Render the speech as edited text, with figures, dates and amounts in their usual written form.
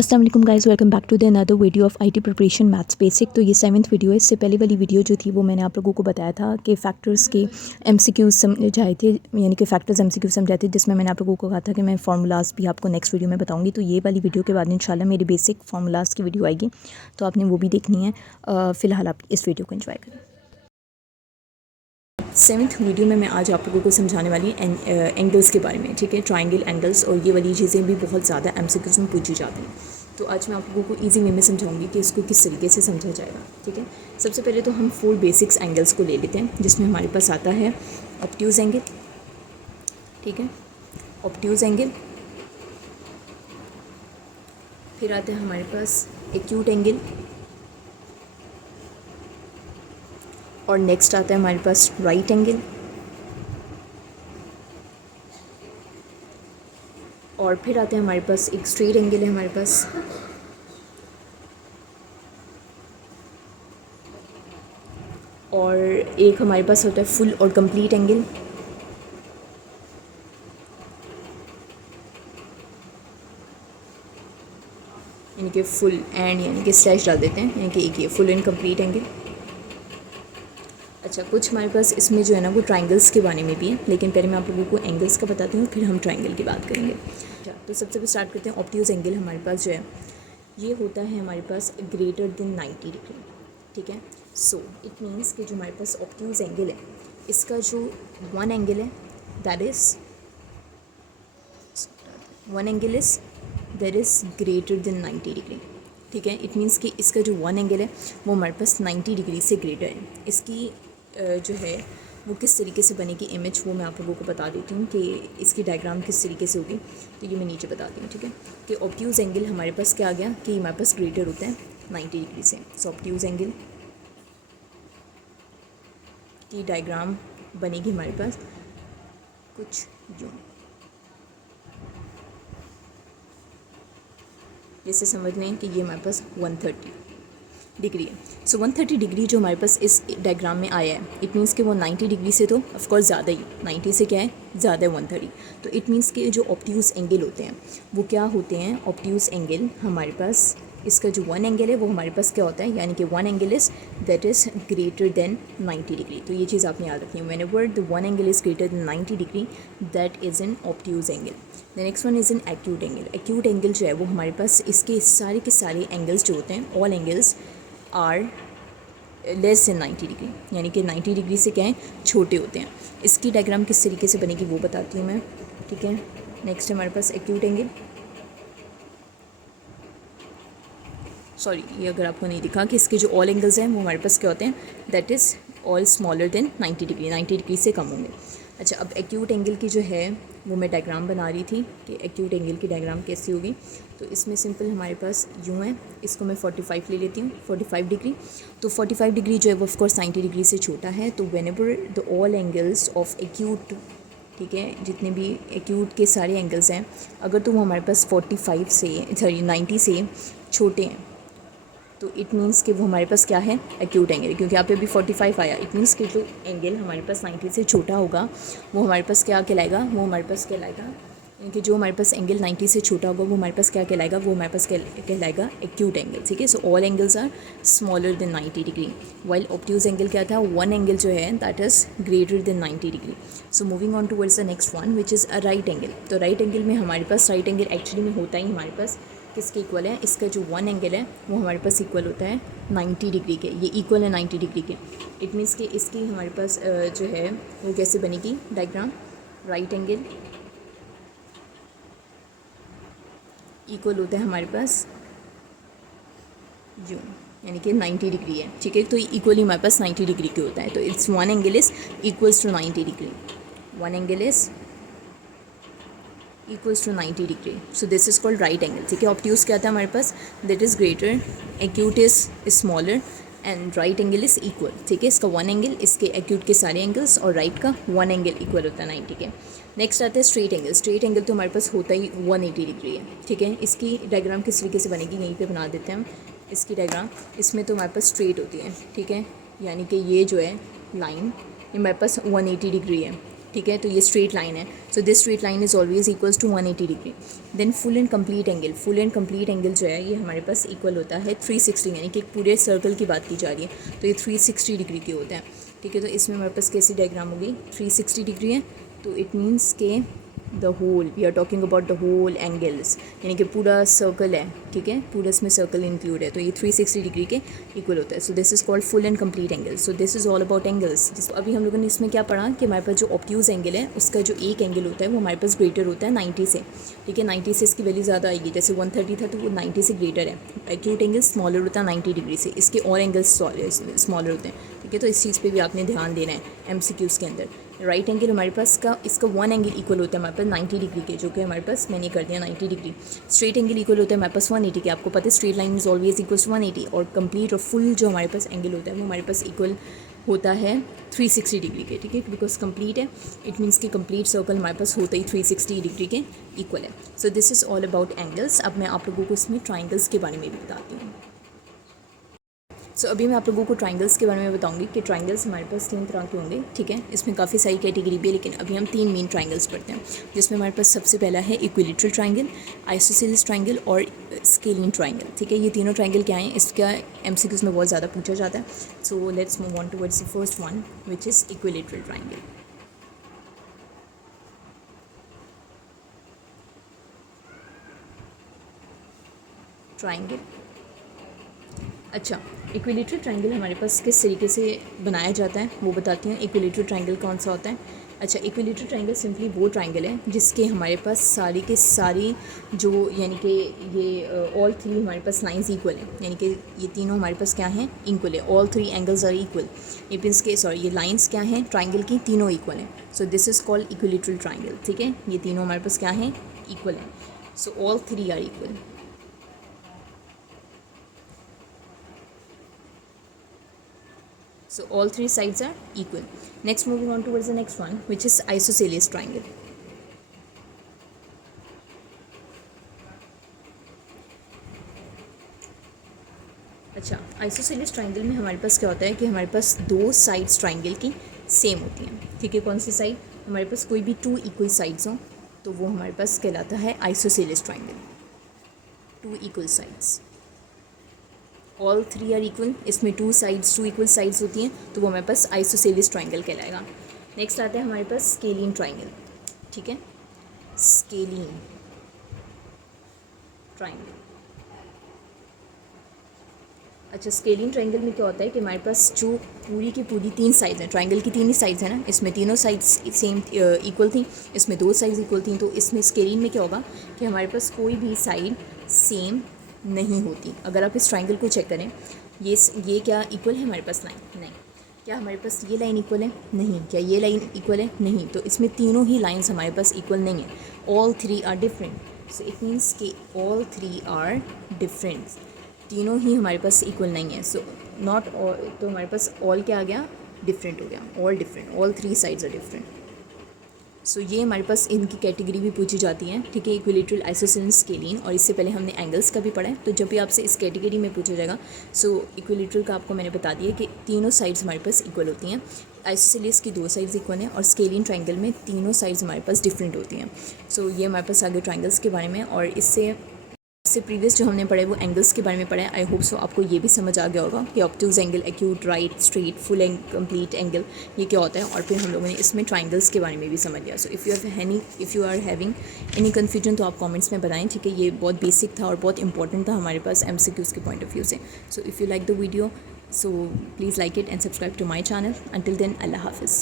अस्सलाम वालेकुम guys, welcome back to the another video of IT preparation maths basic. तो ये 7th वीडियो है। इससे पहले वाली वीडियो जो थी वो मैंने आप लोगों को बताया था कि फैक्टर्स के एमसीक्यूज समझाए थे, यानी कि फैक्टर्स एमसीक्यू समझाए थे, जिसमें मैंने आप लोगों को कहा था कि मैं फार्मूलाज भी आपको नेक्स्ट वीडियो में बताऊंगी। तो ये वाली वीडियो के बाद इंशाल्लाह मेरी बेसिक फार्मूलाज की वीडियो आएगी, तो आपने वो भी देखनी है। फ़िलहाल आप इस वीडियो को एंजॉय करें। 7th वीडियो में मैं आज आप लोगों को समझाने वाली एंगल्स के बारे में, ठीक है, ट्रायंगल एंगल्स, और ये वाली चीज़ें भी बहुत ज़्यादा एमसीक्यूज में पूछी जाती हैं। तो आज मैं आप लोगों को इजी वे में समझाऊंगी कि इसको किस तरीके से समझा जाएगा, ठीक है। सबसे पहले तो हम 4 बेसिक्स एंगल्स को ले लेते हैं, जिसमें हमारे पास आता है ऑब्ट्यूज़ एंगल, ठीक है, ऑब्ट्यूज़ एंगल। फिर आता है हमारे पास एक्यूट एंगल, और नेक्स्ट आता है हमारे पास राइट एंगल, और फिर आते हैं हमारे पास एक स्ट्रेट एंगल है हमारे पास, और एक हमारे पास होता है फुल और कंप्लीट एंगल, यानी कि फुल एंड यानी कि स्लैश डाल देते हैं, यानी कि एक ये फुल एंड कंप्लीट एंगल। अच्छा, कुछ हमारे पास इसमें जो है ना वो ट्रायंगल्स के बारे में भी है, लेकिन पहले मैं आप लोगों को एंगल्स का बताती हूँ, फिर हम ट्रायंगल की बात करेंगे। अच्छा, तो सबसे पहले स्टार्ट करते हैं। ऑब्ट्यूज़ एंगल हमारे पास जो है ये होता है हमारे पास ग्रेटर देन 90 डिग्री, ठीक है। सो इट मीन्स कि जो हमारे पास ऑब्ट्यूज़ एंगल है, इसका जो वन एंगल है that is greater than 90 degree, ठीक है। इट मीन्स कि इसका जो वन एंगल है वो हमारे पास 90 डिग्री से ग्रेटर है। इसकी जो है वो किस तरीके से बनेगी इमेज, वो मैं आप लोगों को बता देती हूँ कि इसकी डायग्राम किस तरीके से होगी। तो ये मैं नीचे बताती हूँ, ठीक है, कि ऑब्ट्यूज़ एंगल हमारे पास क्या आ गया कि हमारे पास ग्रेटर होता है 90 डिग्री से। सो ऑब्ट्यूज़ एंगल की डायग्राम बनेगी हमारे पास कुछ यूँ, जैसे समझ लें कि ये हमारे पास 130 डिग्री है। सो 130 डिग्री जो हमारे पास इस डायग्राम में आया है, इट मीन्स कि वो 90 डिग्री से तो ऑफकोर्स ज़्यादा ही, 90 से क्या है ज़्यादा है 130। तो इट मीन्स कि जो ऑब्ट्यूज़ एंगल होते हैं वो क्या होते हैं, ऑब्ट्यूज़ एंगल हमारे पास इसका जो वन एंगल है वो हमारे पास क्या होता है, यानी कि one angle is that is greater than 90 degree. तो ये चीज़ आपने याद रखनी है, whenever the one angle is greater than 90 degree that is an obtuse angle. The next one is an acute angle. Acute angle जो है वो हमारे पास इसके सारे के सारे एंगल्स जो होते हैं, all angles are less than 90 degree, यानी कि 90 डिग्री से क्या है छोटे होते हैं। इसकी डायग्राम किस तरीके से बनेगी वो बताती हूँ मैं, ठीक है। नेक्स्ट हमारे पास एक्यूट एंगल, सॉरी ये अगर आपको नहीं दिखा कि इसके जो ऑल एंगल्स हैं वो हमारे पास क्या होते हैं, that is all smaller than 90 degree, 90 degree से कम होंगे। अच्छा, अब एक्यूट एंगल की जो है वो मैं डायग्राम बना रही थी कि एक्यूट एंगल की डायग्राम कैसी होगी। तो इसमें सिंपल हमारे पास यूँ है, इसको मैं 45 ले लेती हूँ, 45 डिग्री। तो 45 डिग्री जो है वो ऑफकोर्स 90 डिग्री से छोटा है। तो whenever the all angles of acute, ठीक है, जितने भी एक्यूट के सारे एंगल्स हैं, अगर तो वो हमारे पास 45 से 90 से छोटे हैं, तो इट मीन्स कि वो हमारे पास क्या है, एक्यूट एंगल। क्योंकि यहाँ पे अभी 45 आया, इट मीन्स कि जो एंगल हमारे पास 90 से छोटा होगा वो हमारे पास क्या कहलाएगा, वो हमारे पास कहलाएगा, यानी कि जो हमारे पास एंगल 90 से छोटा होगा वो हमारे पास क्या कहलाएगा, वो हमारे पास कहलाएगा एक्यूट एंगल, ठीक है। So all angles are smaller than 90 degree, while obtuse angle क्या था, वन एंगल जो है that is greater than 90 degree. So moving on towards the next one which is a right angle. तो right angle में हमारे पास, right angle actually में होता ही हमारे पास किसके इक्वल है, इसका जो वन एंगल है वो हमारे पास इक्वल होता है 90 डिग्री के, ये इक्वल है 90 डिग्री के। इट मीन्स कि इसकी हमारे पास जो है वो कैसे बनेगी डायग्राम, राइट एंगल इक्वल होता है हमारे पास यूँ, यानी कि 90 डिग्री है, ठीक है। तो इक्वली हमारे पास 90 डिग्री के होता है। तो it's one angle is equals to 90 degree, one angle is equals to 90 degree. So this is called right angle, ठीक है। ऑब्ट्यूज़ क्या था हमारे पास, that is greater, acute is smaller, and right angle is equal, ठीक है। इसका one angle, इसके एक्यूट के सारे एंगल्स और राइट का वन एंगल इक्वल होता है 90 के। नेक्स्ट आता है स्ट्रेट एंगल। स्ट्रेट एंगल तो हमारे पास होता ही 180 डिग्री है, ठीक है। इसकी डायग्राम किस तरीके से बनेगी यहीं पे बना देते हैं हम इसकी डायग्राम। इसमें तो हमारे पास स्ट्रेट होती है, ठीक है, यानी कि ये जो है लाइन ये हमारे पास 180 डिग्री है, ठीक है, तो ये स्ट्रेट लाइन है, so this straight line is always equals to 180 degree. Then full and complete angle, full and complete angle जो है ये हमारे पास इक्वल होता है 360, यानी कि पूरे सर्कल की बात की जा रही है तो ये 360 डिग्री के होते हैं, ठीक है। तो इसमें हमारे पास कैसी डायग्राम होगी, 360 डिग्री है, तो इट मीन्स के the whole, we are talking about the whole angles, यानी कि पूरा सर्कल है, ठीक है, पूरा इसमें सर्कल इंक्लूड है, तो ये 360 डिग्री के इक्वल होता है। So this is called full and complete angle. So this is all about angles. जिस अभी हम लोगों ने इसमें क्या पढ़ा कि हमारे पास जो ऑब्ट्यूज़ एंगल है उसका जो एक एंगल होता है वो हमारे पास ग्रेटर होता है 90 से, ठीक है, 90 से इसकी वैल्यू ज़्यादा आएगी, जैसे 130 था तो वो 90 से ग्रेटर है। एक्यूट एंगल स्मॉलर होता है 90 डिग्री से, इसके और एंगल्स स्मॉलर होते हैं, ठीक है। तो इस चीज़ पे भी आपने ध्यान देना है एमसीक्यूज़ के अंदर। राइट एंगल हमारे पास इसका वन एंगल इक्वल होता है हमारे पास 90 डिग्री के, जो कि हमारे पास मैंने कर दिया 90 डिग्री। स्ट्रेट एंगल इक्वल होता है हमारे पास 180 के, आपको पता है straight line is always equal to 180, और कंप्लीट और फुल जो हमारे पास एंगल होता है वो हमारे पास इक्वल होता है 360 डिग्री के, ठीक है, बिकॉज कंप्लीट है, इट मीन्स कि कंप्लीट सर्कल हमारे पास होता ही 360 डिग्री के इक्वल है। So this is all about angles. अब मैं आप लोगों को इसमें ट्राइंगल्स के बारे में भी बताती हूँ। सो अभी मैं आप लोगों को ट्राइंगल्स के बारे में बताऊंगी कि ट्राइंगल्स हमारे पास 3 तरह के होंगे, ठीक है। इसमें काफ़ी सारी कैटेगरी भी है, लेकिन अभी हम 3 मेन ट्राइंगल्स पढ़ते हैं, जिसमें हमारे पास सबसे पहला है इक्विलेटरल ट्राइंगल, आइसोसेलेस ट्राइंगल और स्केलिन ट्राइंगल, ठीक है। ये तीनों ट्राइंगल क्या हैं, इसका एमसीक्यूज़ में बहुत ज़्यादा पूछा जाता है। So let's move on towards the first one which is equilateral triangle. Triangle, अच्छा, इक्विलेटरल ट्राइंगल हमारे पास किस तरीके से बनाया जाता है वो बताती हूँ। इक्विलेटरल ट्राइंगल कौन सा होता है? अच्छा, इक्विलेटरल ट्राइंगल सिंपली वो ट्राइंगल है जिसके हमारे पास सारी के सारी जो, यानी कि ये ऑल थ्री हमारे पास लाइंस इक्वल हैं, यानी कि ये तीनों हमारे पास क्या हैं, इक्वल है, all three angles are equal. ये मीन्स के सॉरी ये लाइंस क्या हैं ट्राइंगल की, तीनों इक्वल हैं। So this is called equilateral triangle, ठीक है। ये तीनों हमारे पास क्या हैं, इक्वल हैं। So all three are equal. So all three sides are equal. Next, moving on towards the next one, which is isosceles triangle. अच्छा, आइसोसेलेस ट्राइंगल में हमारे पास क्या होता है कि हमारे पास दो साइड्स ट्राइंगल की सेम होती हैं, ठीक है। कौन सी साइड? हमारे पास कोई भी 2 इक्वल साइड्स हों तो वो हमारे पास कहलाता है isosceles triangle. 2 equal sides, all three are equal, इसमें 2 इक्वल साइड्स होती हैं तो वो हमारे पास आइसोसेलेस ट्राइंगल कहलाएगा। नेक्स्ट आता है हमारे पास स्केलिन ट्राइंगल, ठीक है, स्केलिन ट्राइंगल। अच्छा, स्केलिन ट्राइंगल में क्या होता है कि हमारे पास जो पूरी की पूरी 3 साइड्स हैं, ट्राइंगल की 3 ही साइड्स हैं ना, इसमें तीनों साइड्स सेम इक्वल थी, इसमें 2 साइड्स इक्वल थी, तो इसमें स्केलिन में क्या होगा कि हमारे पास कोई भी साइड सेम नहीं होती। अगर आप इस ट्राइंगल को चेक करें, ये क्या इक्वल है हमारे पास लाइन? नहीं। क्या हमारे पास ये लाइन इक्वल है? नहीं। क्या ये लाइन इक्वल है? नहीं। तो इसमें तीनों ही लाइंस हमारे पास इक्वल नहीं है, all three are different. So it means कि ऑल थ्री आर डिफरेंट, तीनों ही हमारे पास इक्वल नहीं है। सो नॉट ऑल, तो हमारे पास ऑल क्या आ गया, डिफरेंट हो गया, all different, all three sides are different. So ये हमारे पास इनकी कैटेगरी भी पूछी जाती है, ठीक है, इक्विलेटरल, आइसोसेलेस, स्केलिन। और इससे पहले हमने एंगल्स का भी पढ़ा है, तो जब भी आपसे इस कैटेगरी में पूछा जाएगा, सो इक्विलेटरल का आपको मैंने बता दिया कि तीनों साइड्स हमारे पास इक्वल होती हैं, आइसोसेलेस की 2 साइड्स इक्वल हैं, और स्केलिन ट्राइंगल में तीनों साइड्स हमारे पास डिफरेंट होती हैं। सो ये हमारे पास आगे ट्राइंगल्स के बारे में। और इससे प्रीवियस जो हमने पढ़े वो एंगल्स के बारे में पढ़ा है। आई होप सो आपको ये भी समझ आ गया होगा कि obtuse angle, acute, right, straight, full and complete angle ये क्या होता है, और फिर हम लोगों ने इसमें ट्राइंगल्स के बारे में भी समझ लिया। So if you are having any confusion तो आप कमेंट्स में बताएं, ठीक है। ये बहुत बेसिक था और बहुत इंपॉर्टेंट था हमारे पास MCQs के पॉइंट ऑफ व्यू से। So if you like the video, so please like it and subscribe to my channel. Until then, Allah हाफिज़।